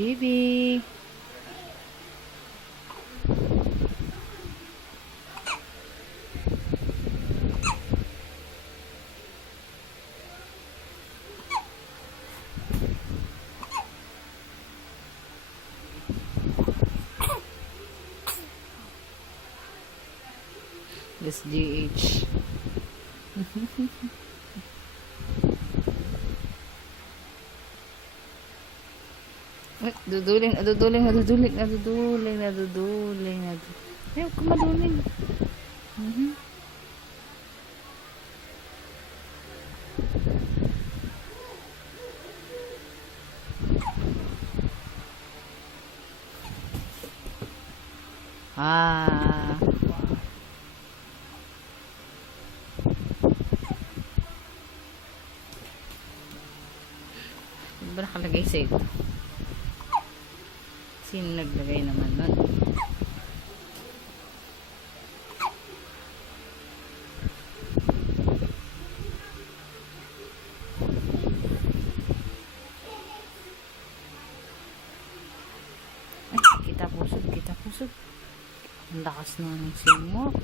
Bibi. This GH. Ay, duduling. Ayaw ko maduling. Ah. Ano ba nakalagay sa ito? Sino naglagay naman nun? Ay, kita pusod. Ang lakas ng simok.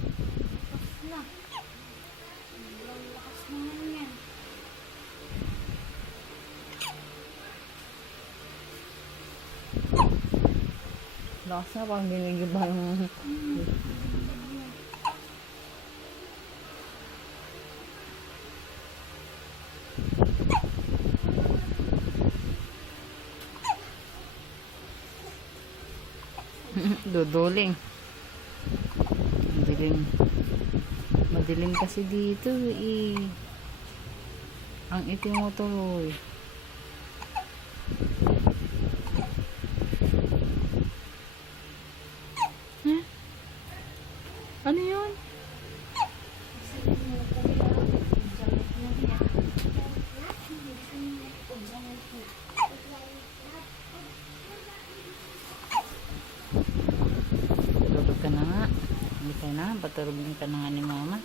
Lakas naman yan. Lakas na pang ginigiba ng... Duduling. Madilim kasi dito eh. Ang itim mo tuloy. Huh? Ano yun? Tulog ka na nga. Hindi ka na. Patulogin ka na nga ni mama.